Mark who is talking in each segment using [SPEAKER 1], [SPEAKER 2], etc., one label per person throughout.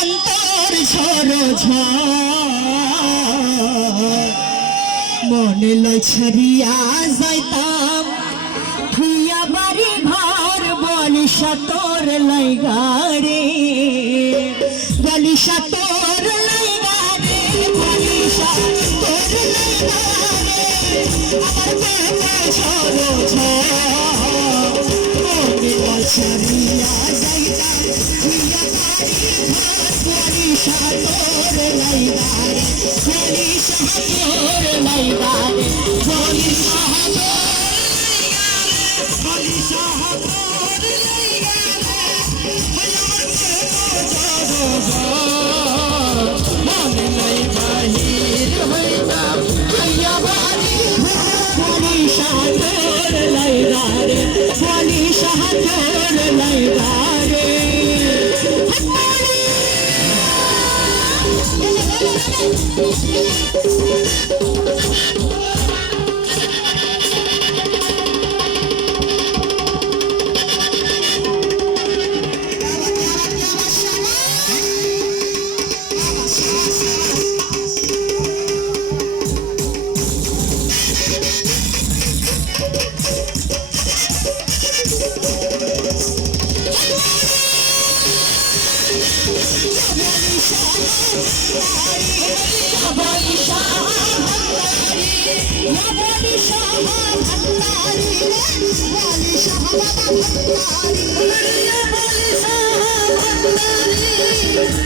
[SPEAKER 1] অন্তর ঝড় মনে লয় ছাড়িয়া যাইতাম থুইয়া বাড়ি ঘর বলিসা তোর লাইগারে বলিসা তোর লাইগারে বলিসা তোর লাইগারে আমার বাবা ঝড় মনে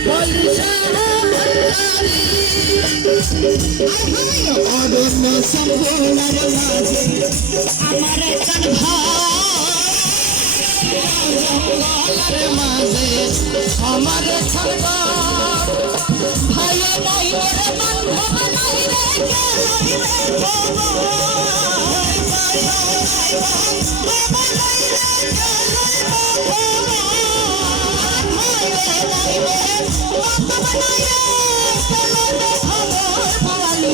[SPEAKER 1] বলি সাহাবারি বলি অরণ্য সম্পূর্ণার মাঝে আমার কান জঙ্গলের মাঝে আমার সর্ব ভাই নাই রে বান্ধব নাই রে কেলাই রে ভগবান ভাই নাই বান্ধব নাই রে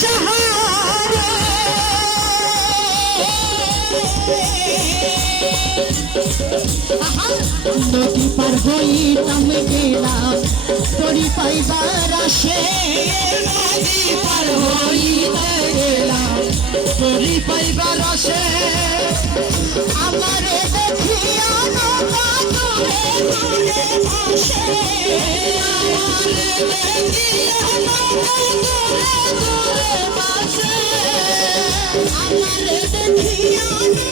[SPEAKER 1] সাহারে। নদী পার হইতাম গেলাম তোরি পাইবার আসে নদী পার হইতে গেলাম তোরি পাইবার আসে আমারে দেখিয়া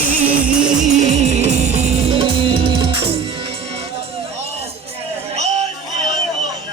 [SPEAKER 1] Thank you.